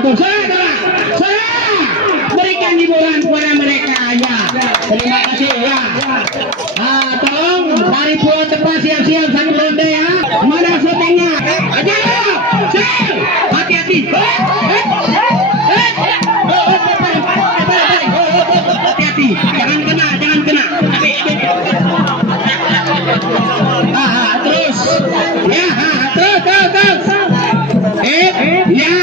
betul. Salah. Berikan hiburan kepada mereka ya. Terima kasih ya. Tolong dari pulau tepat siap-siap satu ronde ya. Mana syutingnya? Aja ya. Hati-hati. Hati-hati. Jangan kena. Terus. Ya, terus. Ya,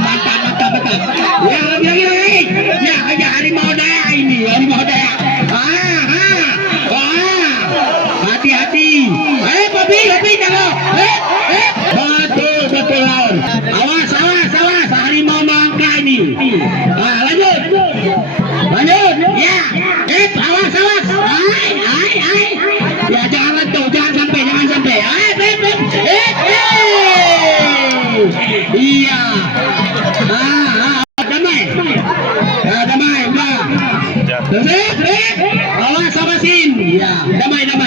mantap. Ya, harimau daya ini, harimau daya. Hati-hati. Kopi jangan. Betul lawan. Awas, harimau mangga ini. Lanjut. Ya, awas. Ya, jangan sampai. Iya. Damai. Awas, awasin. Ya, damai.